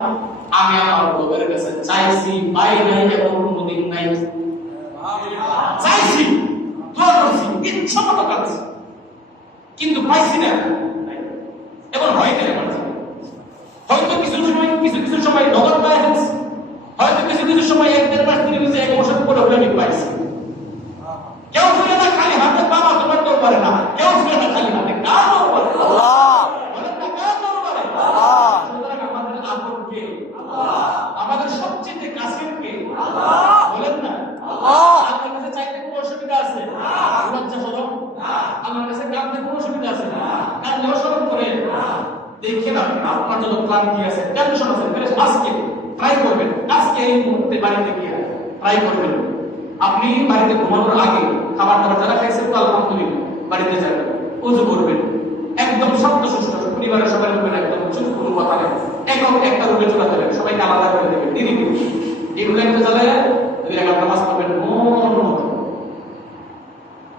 আমি আমার রবের কাছে চাইছি, পাই নাই এবং কোনদিন নাই। চাইছি, দোয়া করছি, ইচ্ছা মতো কাজ, কিন্তু পাইছি না এবং হয় না। হয়তো কিছু সময় নগদ পাই ফেলছি, হয়তো কিছু সময় 1-1.5 মাস 3 মাস 1 বছর পরে আমি পাইছি। কেউ ফিরে না খালি হাতে, বাবা তোমার তো পারে না, কেউ ফিরে না খালি হাতে, কার তো পারে আল্লাহ, বলেন না কার তো পারে আল্লাহ। সুতরাং আমাদের আপন কে? আল্লাহ। আমাদের সবচেয়ে কাছের কে? আল্লাহ, বলেন না আল্লাহ। আল্লাহর কাছে চাইতে কোনো অসুবিধা আছে না? লজ্জা শরম না? আল্লাহর কাছে কাঁদতে কোনো অসুবিধা আছে না? কাঁদলেও শরম করে না? দেখেন আপনার যত ক্লান্তি আছে, টেনশন আছে, আজকে ট্রাই করবেন, আজকে এই মুহূর্তে বাড়িতে গিয়ে ট্রাই করবেন। আপনি বাড়িতে ঘুমানোর আগে খাবার দাবার যারা খাইছেন তো আলহামদুলিল্লাহ, বাড়িতে যাবেন, ওযু করবেন, একদম শান্তশিষ্ট পরিবারের সবাই বলবেন, একদম চুপ কোনো কথা নেই, একটা রুমে চলে যাবেন, সবাইকে আলাদা করে দেবেন, দিদি এই লাইনটা জ্বালায় 2 রাকাত নামাজ পড়বেন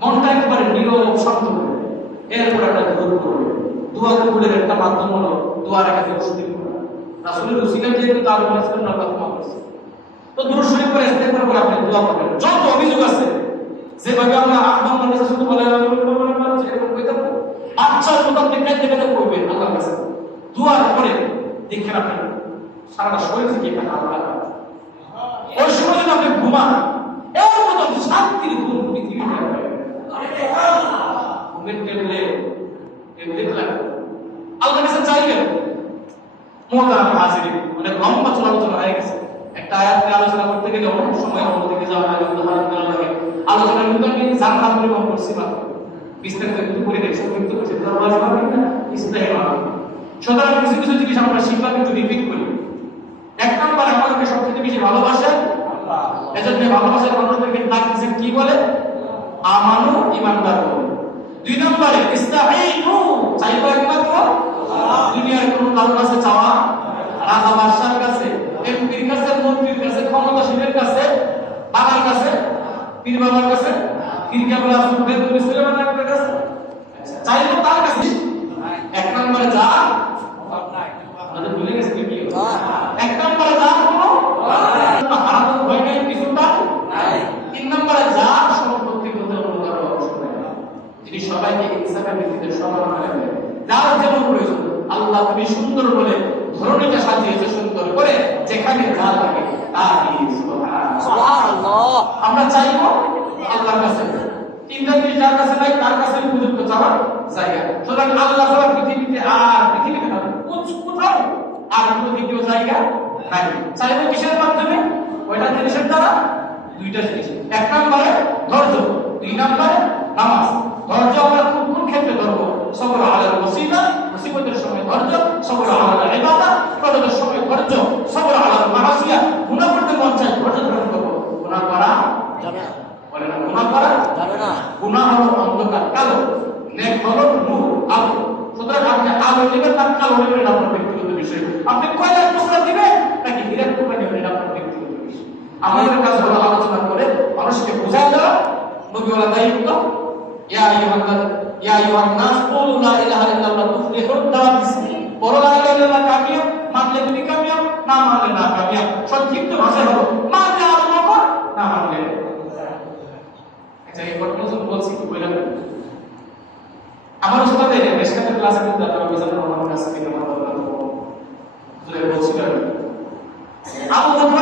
মনটা একেবারে নীরব শান্ত করবেন। এরপর একটা দোয়া করবেন। দোয়া কবুলের একটা মাধ্যম হলো দোয়া রাখাতে ওষুধ করা। রাসূলের ওসিলা দিয়ে কিন্তু আল্লাহ সুবহানাহু ওয়া তাআলা করেছে। তো দূর শরীফ করে ইস্তেগফার করে আপনি দোয়া করবেন। যত অভিযোগ আছে, যেভাবে আমরা আহমদ মানুষ শুধু বলে এরকম কইতে পারবো, আচ্ছা তো আপনি কাইতে কাইতে করবেন আল্লাহর কাছে দোয়া করে, দেখেন আপনি সারাটা শরীর থেকে একটা আল্লাহ। ওই সময় যদি আপনি ঘুমান, এর মতো শান্তির ঘুম পৃথিবীতে পাবেন। ঘুমের টেবিলে আল্লাহর কাছে চাইবেন। মোহতারাম হাজিরিন, অনেক লম্বা আলোচনা হয়ে গেছে। একটা আয়াত নিয়ে আলোচনা করতে গেলে অনেক সময় অন্যদিকে যাওয়া লাগে, উদাহরণ দেওয়া লাগে। আলোচনার মধ্যে আমি জান্নাত পরিমাণ করছি না, বিস্তারিত কিন্তু করে দেখছি, কিন্তু করছি সুতরাং কিছু জিনিস আমরা শিখলাম, একটু রিপিট করি। 1 নম্বরে আমাদেরকে সবচেয়ে বেশি ভালোবাসেন আল্লাহ, এজন্য ভালোবাসার মানুষদেরকে ডাক দিয়েছেন কি বলে? আমানু, ঈমানদার বলে। 2 নম্বরে ইস্তাঈনু, চাইবো একমাত্র আল্লাহ, দুনিয়ার কোনো কারোর কাছে চাওয়া, রাজা বাদশার কাছে, এমপির কাছে, মন্ত্রীর কাছে, ক্ষমতাশীলের কাছে, বাবার কাছে, পীর বাবার কাছে, কিরকাবলা সুলতান সুলেমানের কাছে চাইবো তার কাছে। 1 নম্বরে যা আমাদের ভুলে গেছে কি? 1 নম্বরে যা কোনো হারানোর ভয় নেই, কিছুটা নাই। 3 নম্বরে যা সম্পত্তি হতে অনুদান যিনি সবাইকে ইনসাফের ভিত্তিতে সমান করে দেন, যার যেমন প্রয়োজন। আল্লাহ তুমি সুন্দর বলে ধরনীটা সাজিয়েছে সুন্দর করে, যেখানে যা লাগে তা দিয়ে সুবহানাল্লাহ। আমরা চাইবো আল্লাহর কাছে, 3টা জিনিস যার কাছে নাই তার কাছে উপযুক্ত চাওয়ার জায়গা। সুতরাং আল্লাহ ছাড়া পৃথিবীতে কোথাও আর কোনো দ্বিতীয় জায়গা নাই। চাইবো কিসের মাধ্যমে? ওইটা জিনিসের দ্বারা, 2টা জিনিস। 1 নম্বরে ধৈর্য, 2 নম্বরে নামাজ। ধৈর্য আমরা কোন ক্ষেত্রে ধরবো? সবর আলাল মুসিবা, মুসিবতের সময় ধৈর্য, সবর আলাল ইবাদত, ইবাদতের সময় ধৈর্য, সবর আলাল মাসিয়া, গুনাহ করতে মন চায় ধৈর্য ধারণ করব, গুনাহ করা যাবে না, বলে না গুনাহ করা যাবে না। গুনাহ হলো অন্ধকার কালো, নেক হলো নূর আলো। সুতরাং আপনি আলো নেবেন না কালো নেবেন, এটা আপনার ব্যক্তিগত বিষয়। আপনি কয়লার টুকরা দিবেন নাকি হীরার টুকরা নেবেন, এটা আপনার ব্যক্তিগত বিষয়। আমাদের কাজ হলো আলোচনা করে মানুষকে বোঝাই দেওয়া। নবীওয়ালা দায়িত্ব, ইয়া আইয়ুহান নাস কুলু লা ইলাহা ইল্লাল্লাহ তুফলিহুন, দাওয়াত দিছি, বলো লা ইলাহা ইল্লাল্লাহ, কামিয়াব, মানলে তুমি কামিয়াব, না মানলে না কামিয়াব। সংক্ষিপ্ত ভাষায় হলো মানলে আল্লাহ কর, না মানলে। আচ্ছা, এই পর্যন্ত বলছি কইলাম আমার উস্তাদ এর মেশকাতের ক্লাসে কিন্তু আপনারা মিজানুর রহমান কাছে থেকে আমরা বলছিলাম আবু বকর